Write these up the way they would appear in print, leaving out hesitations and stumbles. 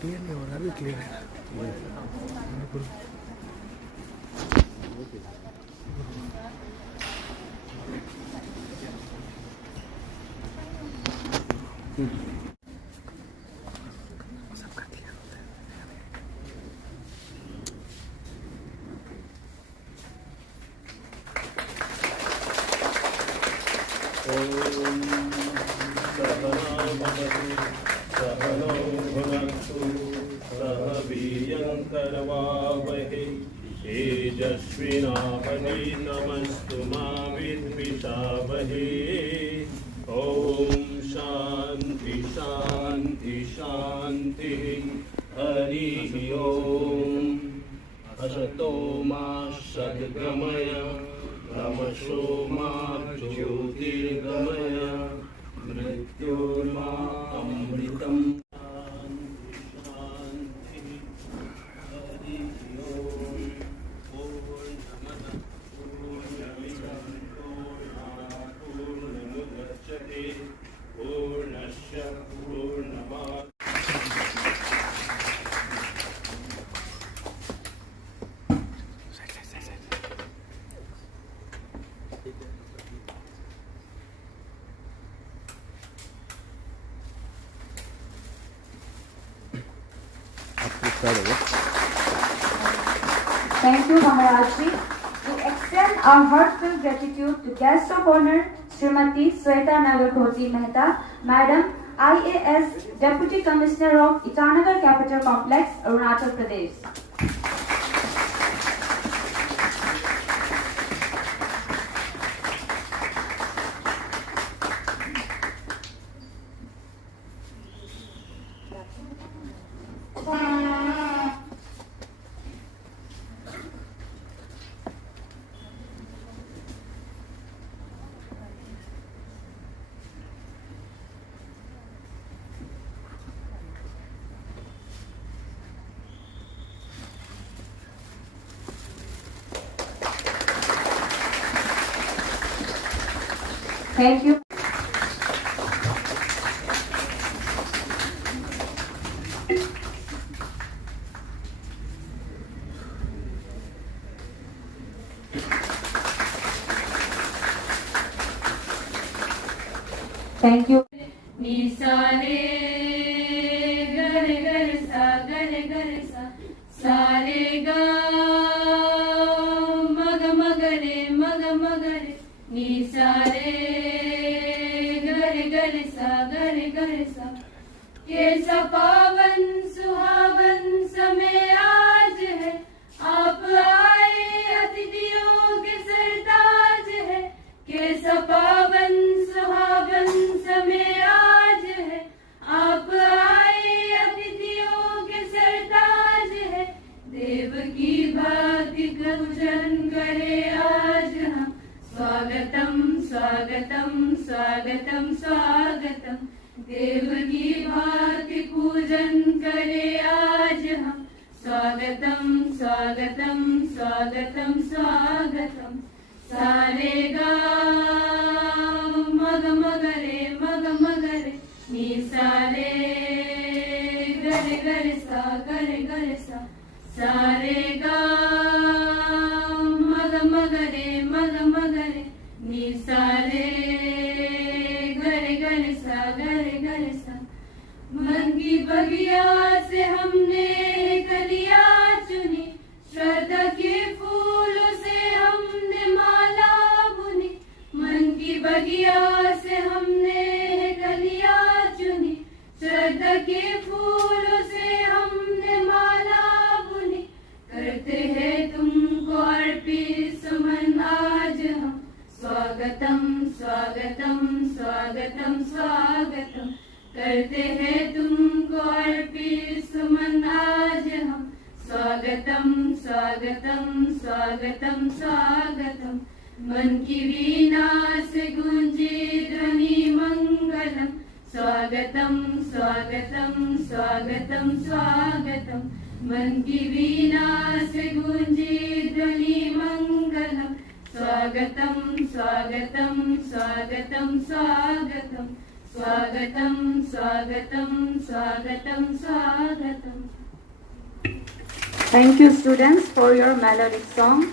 Clearly, or are we clear? तेजस्विनावधीतमस्तु मा विद्विषावहे। ओम शांति शांति शांति। हरि ओम। असतो मा सद्गमय तमसो मा ज्योतिर्गमय मृत्योर्मा अमृतम्। Thank you, Maharaj Ji. We extend our heartfelt gratitude to guest of honor, Srimati Sweta Nagarkhoji Mehta, Madam, IAS Deputy Commissioner of Itanagar Capital Complex, Arunachal Pradesh. Thank you. Thank you. Nisale gare gare sa sare ga maga magare nisale गरे सा कैसा पावन सुहावन समय आज है। आप आए अतिथियों के सरताज है। कैसा पावन सुहावन समय आज है। आप आए अतिथियों के सरताज है। देव की भांति पूजन करे आज हम। स्वागतम स्वागतम स्वागतम स्वागतम। देव की भांति पूजन करे आज हम। स्वागतम स्वागतम स्वागतम स्वागतम। सारे गा मग मगरे नी सारे गरे सा सारे गा मग मगरे नी सारे गरे सा। मन की बगिया से हमने कलिया चुनी। श्रद्धा के फूलों से हमने माला बुनी। मन की बगिया से हमने कलिया चुनी। श्रद्धा के फूलों से हमने माला बुनी। करते हैं तुमको अर्पित सुमन आज हम। स्वागतम स्वागतम स्वागतम स्वागतम। करते हैं तुमको अर्पित सुमन आज हम। स्वागतम स्वागतम स्वागतम स्वागतम। मन की वीणा से गूंजे ध्वनि मंगलम स्वागतम स्वागतम स्वागतम स्वागतम मन की वीणा से गूंजे ध्वनि मंगलम स्वागतम स्वागतम स्वागतम स्वागतम स्वागतम स्वागतम स्वागतम स्वागतम. Thank you, students, for your melodic song.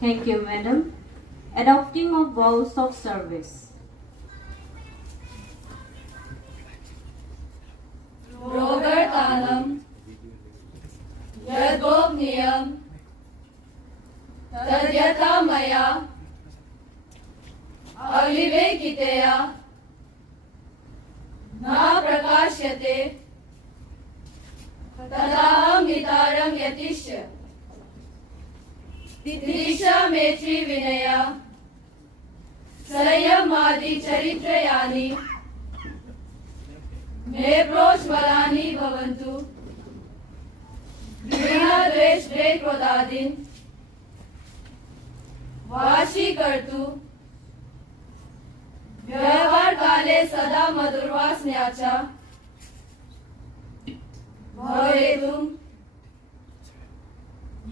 Thank you, madam. Adopting of vows of service. रोगर्तानं यद्गोपनीयं तद्यथा मया अविवेकितया न प्रकाश्यते तदाहं वितारं यतिष्य तितिक्षा मैत्री विनया संयमादि चरित्रयानि मे प्रोज्वलानि भवन्तु घृणा द्वेष क्रोधादीन् वाशीकर्तु व्यवहार काले सदा मधुर्वासन्या च भवेतुं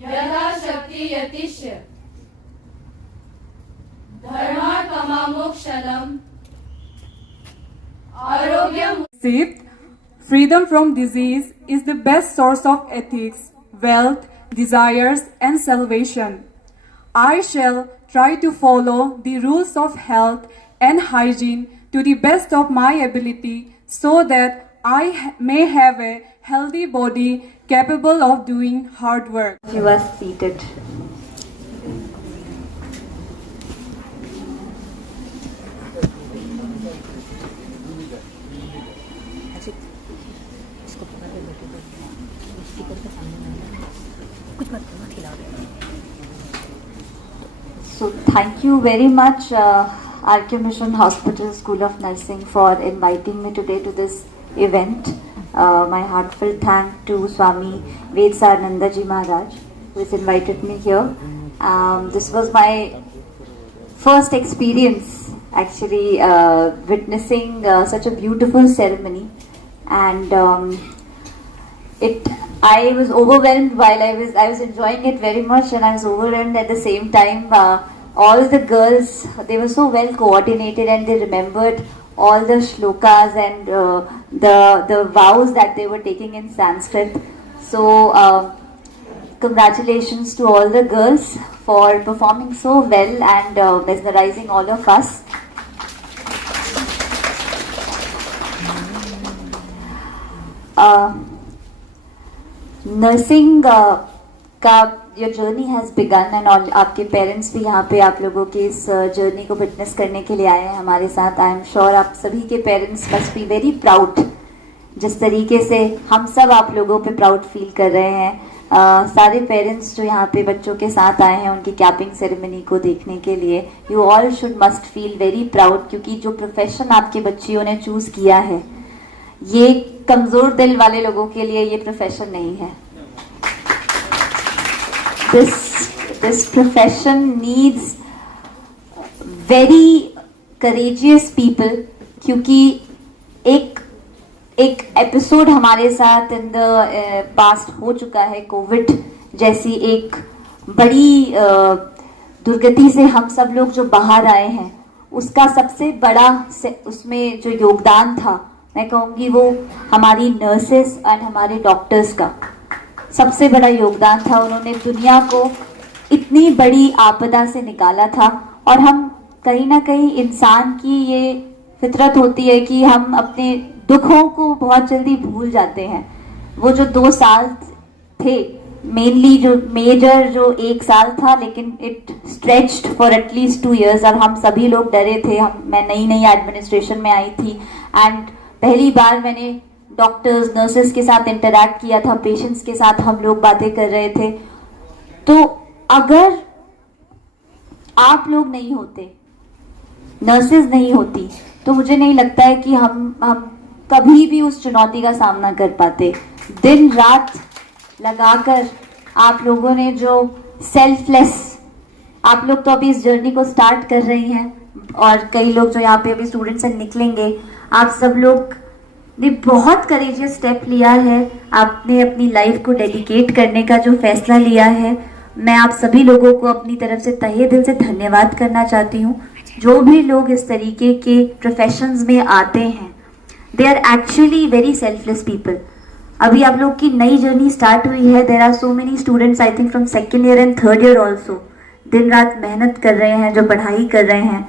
यथाशक्ति यतिष्य धर्मार्थकाममोक्षणम् आरोग्यम्. Freedom from disease is the best source of ethics, wealth, desires, and salvation. I shall try to follow the rules of health and hygiene to the best of my ability so that I may have a healthy body capable of doing hard work. You are seated. So thank you very much RK Mission Hospital School of Nursing for inviting me today to this event. My heartfelt thanks to Swami Vedsananda Ji Maharaj who has invited me here. This was my first experience actually witnessing such a beautiful ceremony, and I was overwhelmed while I was enjoying it very much, and I was overwhelmed at the same time. All the girls, they were so well coordinated, and they remembered all the shlokas and the vows that they were taking in Sanskrit. So congratulations to all the girls for performing so well and mesmerizing all of us. Nursing का your journey has begun and आपके parents भी यहाँ पे आप लोगों के इस journey को विटनेस करने के लिए आए हैं हमारे साथ. आई एम श्योर आप सभी के parents must be very proud, जिस तरीके से हम सब आप लोगों पे प्राउड फील कर रहे हैं. सारे पेरेंट्स जो यहाँ पे बच्चों के साथ आए हैं उनकी कैपिंग सेरेमनी को देखने के लिए, you all should must feel very proud, क्योंकि जो प्रोफेशन आपकी बच्चियों ने चूज किया है ये कमजोर दिल वाले लोगों के लिए ये प्रोफेशन नहीं है. This profession needs very courageous people, क्योंकि एक एपिसोड हमारे साथ इन द पास्ट हो चुका है. कोविड जैसी एक बड़ी दुर्गति से हम सब लोग जो बाहर आए हैं, उसका सबसे बड़ा उसमें जो योगदान था, मैं कहूँगी वो हमारी नर्सेस और हमारे डॉक्टर्स का सबसे बड़ा योगदान था. उन्होंने दुनिया को इतनी बड़ी आपदा से निकाला था. और हम कहीं ना कहीं, इंसान की ये फितरत होती है कि हम अपने दुखों को बहुत जल्दी भूल जाते हैं. वो जो 2 साल थे, मेनली जो मेजर जो 1 साल था, लेकिन it stretched for at least 2 years. और हम सभी लोग डरे थे. मैं नई एडमिनिस्ट्रेशन में आई थी एंड पहली बार मैंने डॉक्टर्स नर्सेस के साथ इंटरैक्ट किया था, पेशेंट्स के साथ हम लोग बातें कर रहे थे. तो अगर आप लोग नहीं होते, नर्सेस नहीं होती, तो मुझे नहीं लगता है कि हम कभी भी उस चुनौती का सामना कर पाते. दिन रात लगाकर आप लोगों ने जो सेल्फलेस, आप लोग तो अभी इस जर्नी को स्टार्ट कर रही हैं और कई लोग जो यहाँ पे अभी स्टूडेंट्स से निकलेंगे, आप सब लोग ने बहुत करेजियस स्टेप लिया है. आपने अपनी लाइफ को डेडिकेट करने का जो फैसला लिया है, मैं आप सभी लोगों को अपनी तरफ से तहे दिल से धन्यवाद करना चाहती हूँ. जो भी लोग इस तरीके के प्रोफेशंस में आते हैं, they are actually very selfless people. अभी आप लोग की नई जर्नी स्टार्ट हुई है. There are so many students, I think from 2nd year and 3rd year also. दिन रात मेहनत कर रहे हैं, जो पढ़ाई कर रहे हैं,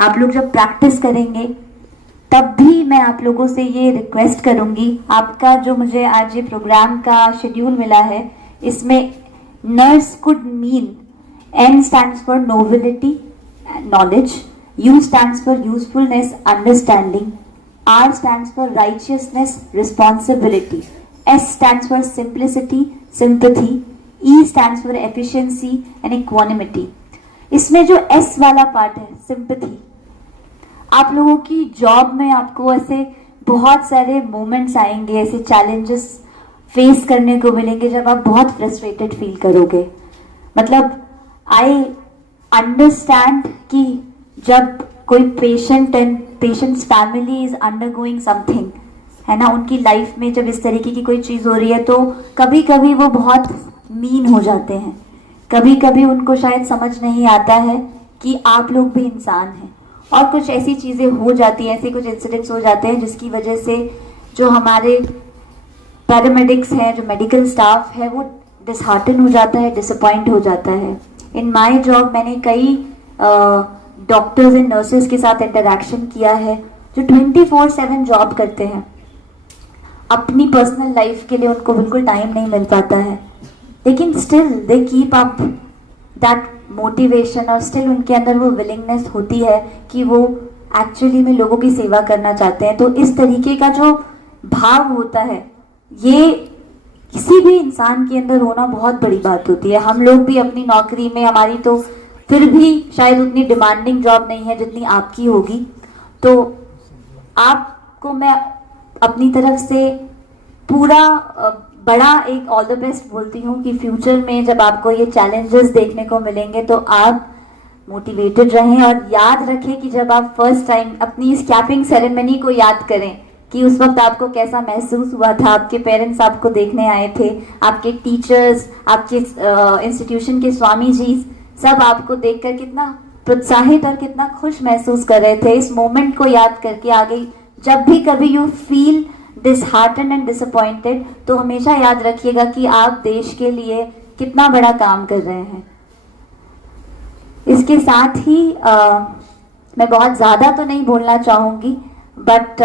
आप लोग जब प्रैक्टिस करेंगे तब भी मैं आप लोगों से ये रिक्वेस्ट करूंगी, आपका जो मुझे आज ये प्रोग्राम का शेड्यूल मिला है, इसमें nurse could mean, N stands for nobility, knowledge, U stands for usefulness, understanding, R stands for righteousness, responsibility, S stands for simplicity, sympathy, E stands for efficiency and equanimity. इसमें जो S वाला part है, sympathy, आप लोगों की job में आपको ऐसे बहुत सारे मोमेंट्स आएंगे, ऐसे चैलेंजेस फेस करने को मिलेंगे जब आप बहुत फ्रस्ट्रेटेड फील करोगे. मतलब आई अंडरस्टैंड कि जब कोई patient and patients family is undergoing something, है ना, उनकी लाइफ में जब इस तरीके की कोई चीज़ हो रही है तो कभी कभी वो बहुत मीन हो जाते हैं, कभी कभी उनको शायद समझ नहीं आता है कि आप लोग भी इंसान हैं, और कुछ ऐसी चीज़ें हो जाती हैं, ऐसे कुछ इंसिडेंट्स हो जाते हैं जिसकी वजह से जो हमारे पैरामेडिक्स हैं, जो मेडिकल स्टाफ है, वो डिसहार्टन हो जाता है, डिसअपॉइंट हो जाता है. इन माय जॉब मैंने कई डॉक्टर्स एंड नर्सेज के साथ इंटरेक्शन किया है जो 24/7 जॉब करते हैं. अपनी पर्सनल लाइफ के लिए उनको बिल्कुल टाइम नहीं मिल पाता है, लेकिन still they keep up that motivation, और स्टिल उनके अंदर वो विलिंगनेस होती है कि वो एक्चुअली में लोगों की सेवा करना चाहते हैं. तो इस तरीके का जो भाव होता है, ये किसी भी इंसान के अंदर होना बहुत बड़ी बात होती है. हम लोग भी अपनी नौकरी में, हमारी तो फिर भी शायद उतनी डिमांडिंग जॉब नहीं है जितनी आपकी होगी, तो आपको मैं अपनी तरफ से पूरा बड़ा एक ऑल द बेस्ट बोलती हूँ कि फ्यूचर में जब आपको ये चैलेंजेस देखने को मिलेंगे तो आप मोटिवेटेड रहें, और याद रखें कि जब आप फर्स्ट टाइम अपनी इस कैपिंग सेरेमनी को याद करें कि उस वक्त आपको कैसा महसूस हुआ था. आपके पेरेंट्स आपको देखने आए थे, आपके टीचर्स, आपके इंस्टीट्यूशन के स्वामी जी सब आपको देखकर कितना प्रोत्साहित और कितना खुश महसूस कर रहे थे. इस मोमेंट को याद करके आगे जब भी कभी you feel dishearten and disappointed, तो हमेशा याद रखिएगा कि आप देश के लिए कितना बड़ा काम कर रहे हैं. इसके साथ ही मैं बहुत ज़्यादा तो नहीं बोलना चाहूँगी, बट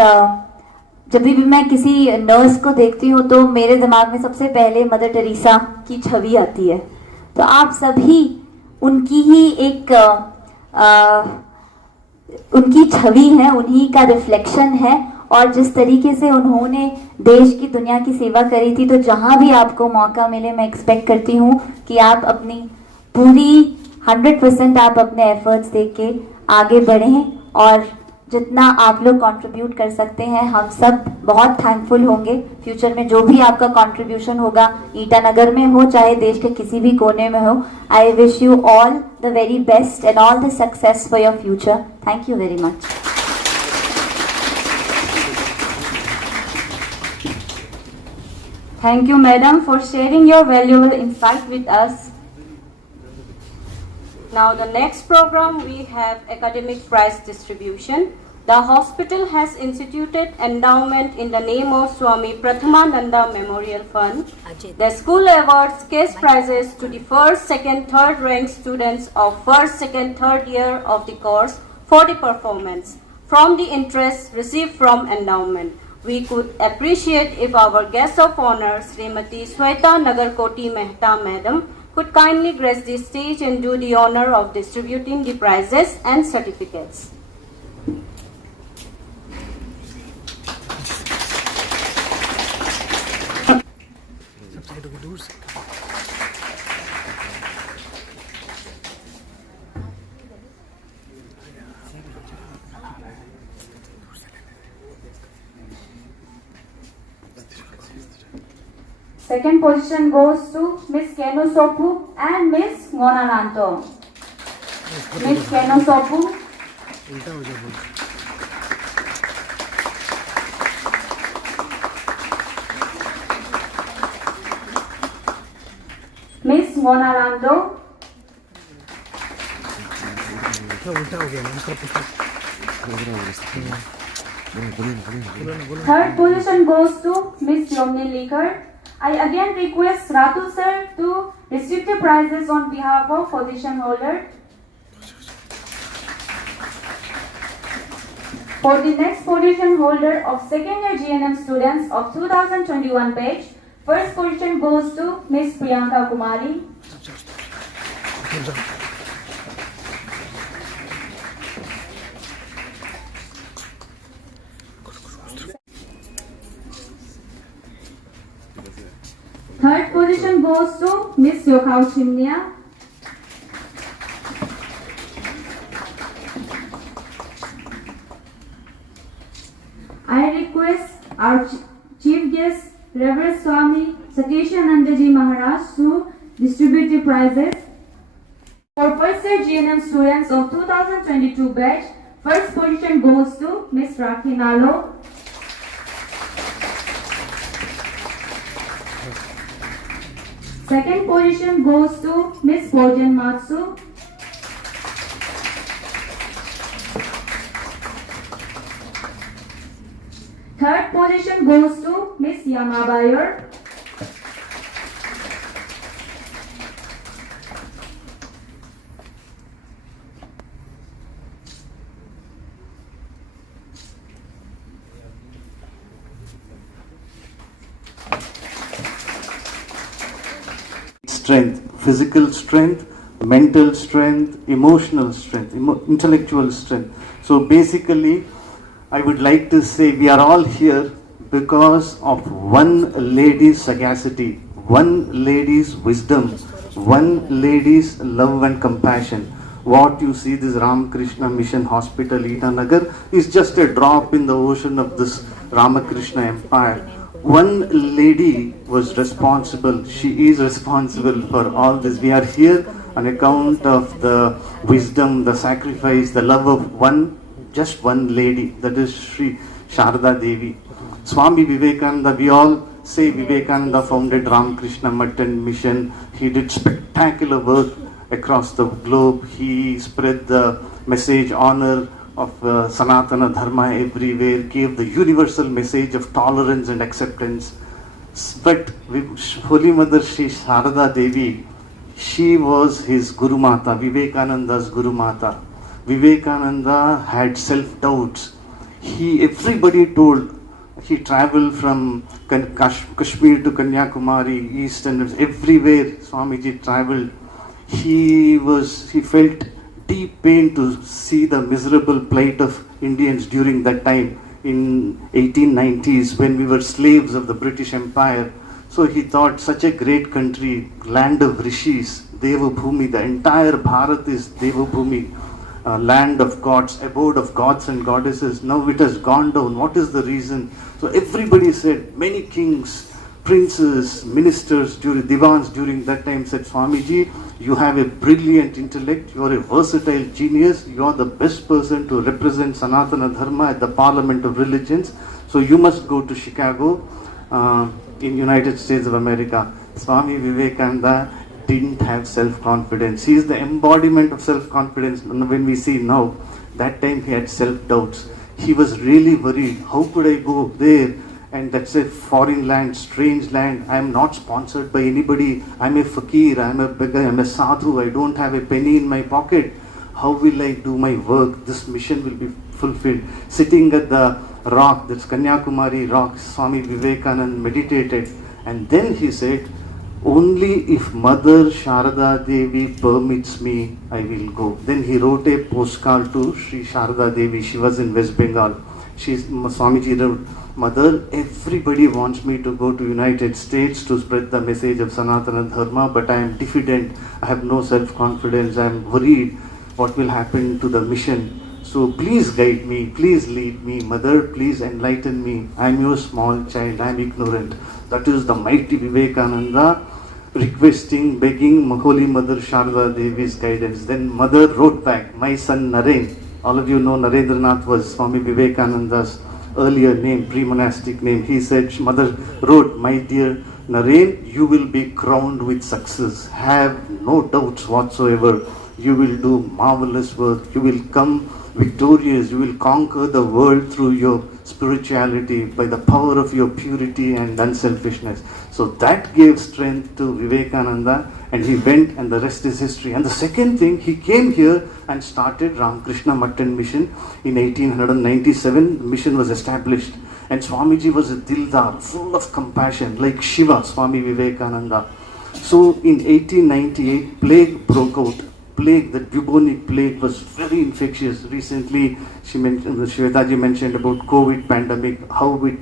जब भी मैं किसी नर्स को देखती हूँ तो मेरे दिमाग में सबसे पहले मदर टेरेसा की छवि आती है. तो आप सभी उनकी ही एक उनकी छवि है, उन्हीं का रिफ्लेक्शन है, और जिस तरीके से उन्होंने देश की, दुनिया की सेवा करी थी, तो जहाँ भी आपको मौका मिले मैं एक्सपेक्ट करती हूँ कि आप अपनी पूरी 100% आप अपने एफर्ट्स दे के आगे बढ़ें, और जितना आप लोग कंट्रीब्यूट कर सकते हैं हम सब बहुत थैंकफुल होंगे. फ्यूचर में जो भी आपका कंट्रीब्यूशन होगा, ईटानगर में हो चाहे देश के किसी भी कोने में हो, I wish you all the very best and all the success for your future. Thank you very much. Thank you, madam, for sharing your valuable insight with us. Now, the next program we have academic prize distribution. The hospital has instituted endowment in the name of Swami Prathamananda Memorial Fund. The school awards cash prizes to the first, second, third ranked students of first, second, third year of the course for the performance from the interest received from endowment. We could appreciate if our guest of honor, Srimati Sweta Nagarkoti Mehta Madam, could kindly grace the stage and do the honor of distributing the prizes and certificates. Second position goes to Miss Keno Sopu and Miss Ngonananto. Miss Keno Sopu. उल्टा हो जाए बोल. Miss Ngonananto. उल्टा हो गया ना उसका पुस्तक. Third position goes to Miss Yomni Likar. I again request Ratu sir to Receive the prizes on behalf of position holder. For the next position holder of second year GNM students of 2021 batch, first position goes to Miss Priyanka Kumari. Third position goes to Miss Yokhao Chimnia. I request our chief guest, Reverend Swami Sakeshanandaji Maharaj, to distribute the prizes. For first year GNM students of 2022 batch, first position goes to Miss Rakhi Nalo. Second position goes to Miss Bojan Matsu. Third position goes to Miss Yama Bayer. Strength, physical strength, mental strength, emotional strength, intellectual strength. So basically, I would like to say we are all here because of one lady's sagacity, one lady's wisdom, one lady's love and compassion. What you see, this Ramakrishna Mission Hospital, Itanagar, is just a drop in the ocean of this Ramakrishna empire. One lady was responsible, she is responsible for all this. We are here on account of the wisdom, the sacrifice, the love of just one lady, that is Sri Sharda Devi. Swami Vivekananda, we all say Vivekananda founded Ramakrishna Mutt and Mission. He did spectacular work across the globe. He spread the message, honor of Sanatana Dharma everywhere, gave the universal message of tolerance and acceptance. But Holy Mother Sri Sharda Devi, she was his Guru Mata, Vivekananda's Guru Mata. Vivekananda had self-doubts. Everybody told, he traveled from Kashmir to Kanyakumari, east and everywhere Swamiji traveled. He felt deep pain to see the miserable plight of Indians during that time in 1890s when we were slaves of the British Empire. So he thought, such a great country, land of rishis, Devabhumi, the entire Bharat is Devabhumi, land of gods, abode of gods and goddesses. Now it has gone down. What is the reason? So everybody said, many kings, princes, ministers, divans during that time said, Swamiji, you have a brilliant intellect, you are a versatile genius, you are the best person to represent Sanatana Dharma at the Parliament of Religions, so you must go to Chicago in United States of America. Swami Vivekananda didn't have self-confidence. He is the embodiment of self-confidence. When we see now, that time he had self-doubts. He was really worried, how could I go there? And that's a foreign land, strange land. I am not sponsored by anybody. I am a fakir, I am a beggar, I am a sadhu. I don't have a penny in my pocket. How will I do my work? This mission will be fulfilled. Sitting at the rock, that's Kanyakumari rock, Swami Vivekananda meditated. And then he said, only if Mother Sharda Devi permits me, I will go. Then he wrote a postcard to Sri Sharda Devi. She was in West Bengal. Swamiji wrote, Mother, everybody wants me to go to United States to spread the message of Sanatana Dharma, but I am diffident, I have no self-confidence, I am worried what will happen to the mission. So please guide me, please lead me, Mother, please enlighten me. I am your small child, I am ignorant. That is the mighty Vivekananda requesting, begging Holy Mother Sharda Devi's guidance. Then Mother wrote back, my son Naren. All of you know Narendranath was Swami Vivekananda's earlier name, pre-monastic name. He said, Mother wrote, my dear Naren, you will be crowned with success. Have no doubts whatsoever. You will do marvelous work. You will come victorious. You will conquer the world through your spirituality, by the power of your purity and unselfishness. So that gave strength to Vivekananda, and he went, and the rest is history. And the second thing, he came here and started Ramakrishna Mutton Mission in 1897. The mission was established, and Swamiji was a dildar, full of compassion, like Shiva, Swami Vivekananda. So in 1898, plague broke out. Plague, the bubonic plague, was very infectious. Recently, Shwetaji mentioned about COVID pandemic, how it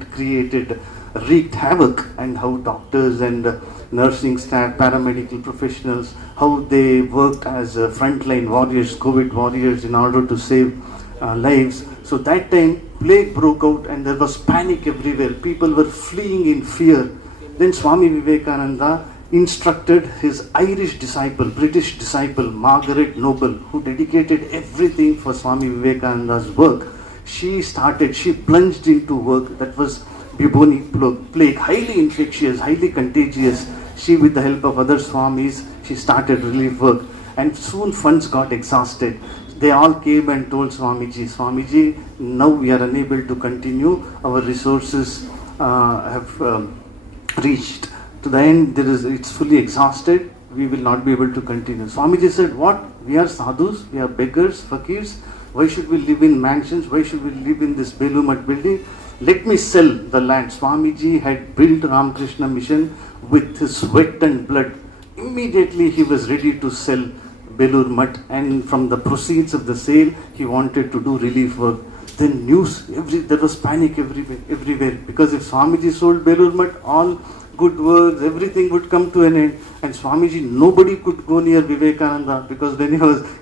wreaked havoc, and how doctors and nursing staff, paramedical professionals, how they worked as frontline warriors, COVID warriors, in order to save lives. So that time, plague broke out, and there was panic everywhere. People were fleeing in fear. Then Swami Vivekananda instructed his Irish disciple, British disciple, Margaret Noble, who dedicated everything for Swami Vivekananda's work. She plunged into work that was bubonic plague, highly infectious, highly contagious. She, with the help of other Swamis, she started relief work, and soon funds got exhausted. They all came and told Swamiji, now we are unable to continue, our resources have reached to the end, it's fully exhausted, we will not be able to continue. Swamiji said, what? We are sadhus, we are beggars, fakirs. Why should we live in mansions? Why should we live in this Belur Math building? Let me sell the land. Swamiji had built Ramakrishna Mission with his sweat and blood. Immediately he was ready to sell Belur Math, and from the proceeds of the sale, he wanted to do relief work. Then there was panic everywhere, because if Swamiji sold Belur Math, all good words, everything would come to an end. And Swamiji, nobody could go near Vivekananda, because when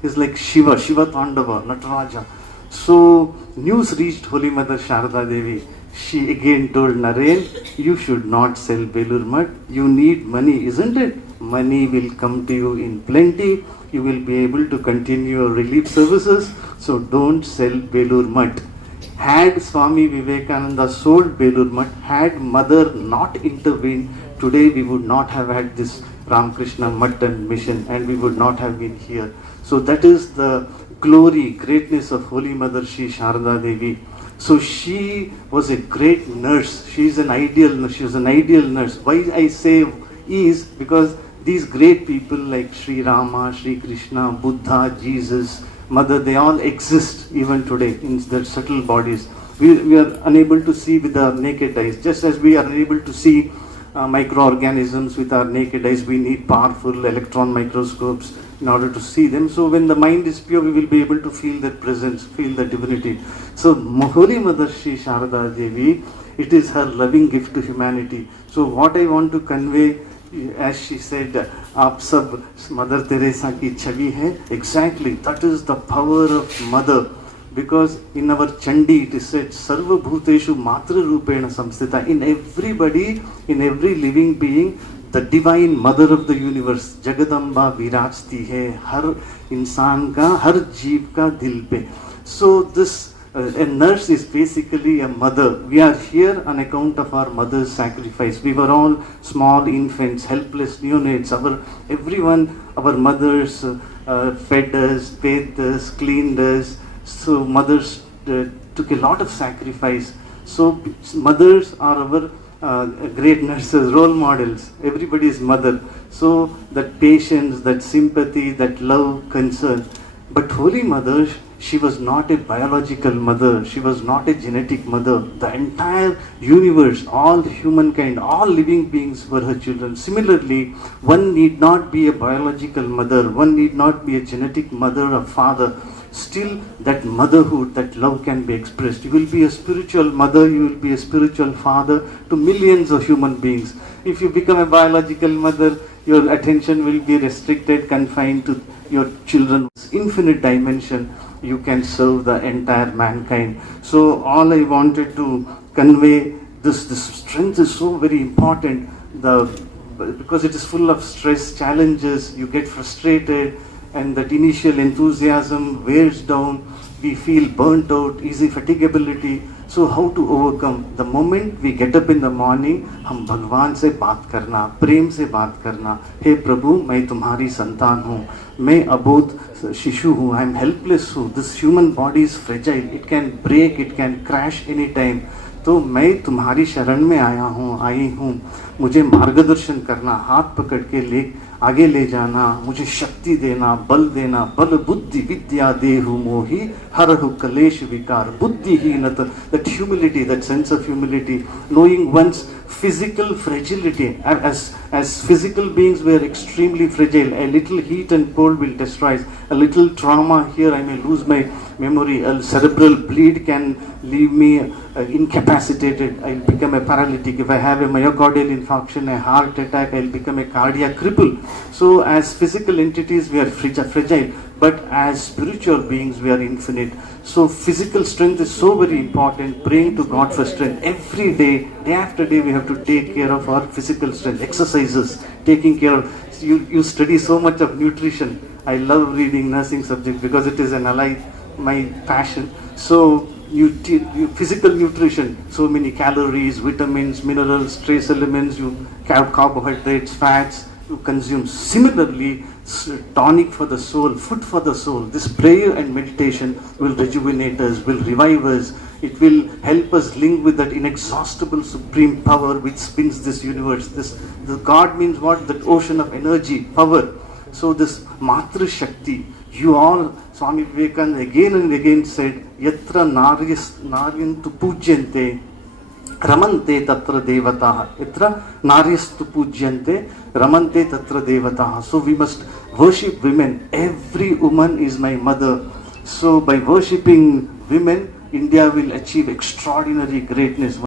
he's like Shiva Tandava, Nataraja. So news reached Holy Mother Sharda Devi. She again told Naren, you should not sell Belur Math. You need money, isn't it? Money will come to you in plenty. You will be able to continue your relief services. So don't sell Belur Math. Had Swami Vivekananda sold Belur Math, had Mother not intervened, today we would not have had this Ramakrishna Mutton Mission, and we would not have been here. So that is the glory, greatness of Holy Mother Shri Sharda Devi. So she was a great nurse. She was an ideal nurse. Why I say is because these great people like Sri Rama, Sri Krishna, Buddha, Jesus, Mother, they all exist even today in their subtle bodies. We are unable to see with our naked eyes. Just as we are unable to see microorganisms with our naked eyes, we need powerful electron microscopes in order to see them. So when the mind is pure, we will be able to feel their presence, feel their divinity. So Holy Mother Shri Sharda Devi, it is her loving gift to humanity. So what I want to convey, as she said, aap sab Mother Teresa ki chavi hai. Exactly, that is the power of Mother. Because in our Chandi it is said, Sarva Bhuteshu Matra Rupena Samstita. In everybody, in every living being, the divine mother of the universe, Jagadamba virajti hai, har insan ka, har jeev ka dil pe. So this, a nurse is basically a mother. We are here on account of our mother's sacrifice. We were all small infants, helpless neonates. Our mothers fed us, bathed us, cleaned us. So mothers took a lot of sacrifice. So mothers are our great nurses, role models. Everybody is mother. So that patience, that sympathy, that love, concern. But Holy Mother, she was not a biological mother. She was not a genetic mother. The entire universe, all humankind, all living beings were her children. Similarly, one need not be a biological mother. One need not be a genetic mother or father. Still, that motherhood, that love can be expressed. You will be a spiritual mother, you will be a spiritual father to millions of human beings. If you become a biological mother, your attention will be restricted, confined to your children's infinite dimension. You can serve the entire mankind. So all I wanted to convey, this strength is so very important. Because it is full of stress, challenges, you get frustrated, and that initial enthusiasm wears down, we feel burnt out, easy fatigability. So how to overcome? The moment we get up in the morning, हम भगवान से बात करना, प्रेम से बात करना. हे प्रभु, मैं तुम्हारी संतान हूँ, मैं अबोध शिशु हूँ, I am helpless हूँ. This human body is fragile, it can break, it can crash any time. तो मैं तुम्हारी शरण में आया हूँ, आई हूँ. मुझे मार्गदर्शन करना, हाथ पकड़ के आगे ले जाना, मुझे शक्ति देना, बल देना. बल बुद्धि विद्या देहु मोहि हरहु कलेश विकार. बुद्धिहीनत, that humility, that sense of humility, knowing one's physical fragility. As physical beings we are extremely fragile. A little heat and cold will destroy us. A little trauma here, I may lose my memory. A cerebral bleed can leave me incapacitated. I'll become a paralytic. If I have a myocardial infarction, a heart attack, I'll become a cardiac cripple. So as physical entities we are fragile, but as spiritual beings we are infinite. So physical strength is so very important. Praying to God for strength every day, day after day, we have to take care of our physical strength. Exercises, taking care of. You study so much of nutrition. I love reading nursing subject because it is an ally, my passion. So you physical nutrition, so many calories, vitamins, minerals, trace elements, you have carbohydrates, fats you consume. Similarly, tonic for the soul, food for the soul. This prayer and meditation will rejuvenate us, will revive us. It will help us link with that inexhaustible supreme power which spins this universe. The God means what? That ocean of energy, power. So this Matra Shakti, you all, Swami Vivekananda again and again said, Yatra naryantu pujyante ramante tatra devataha. Yatra naryastu pujyante ramante tatra devataha. So we must worship women. Every woman is my mother. So by worshipping women, India will achieve extraordinary greatness.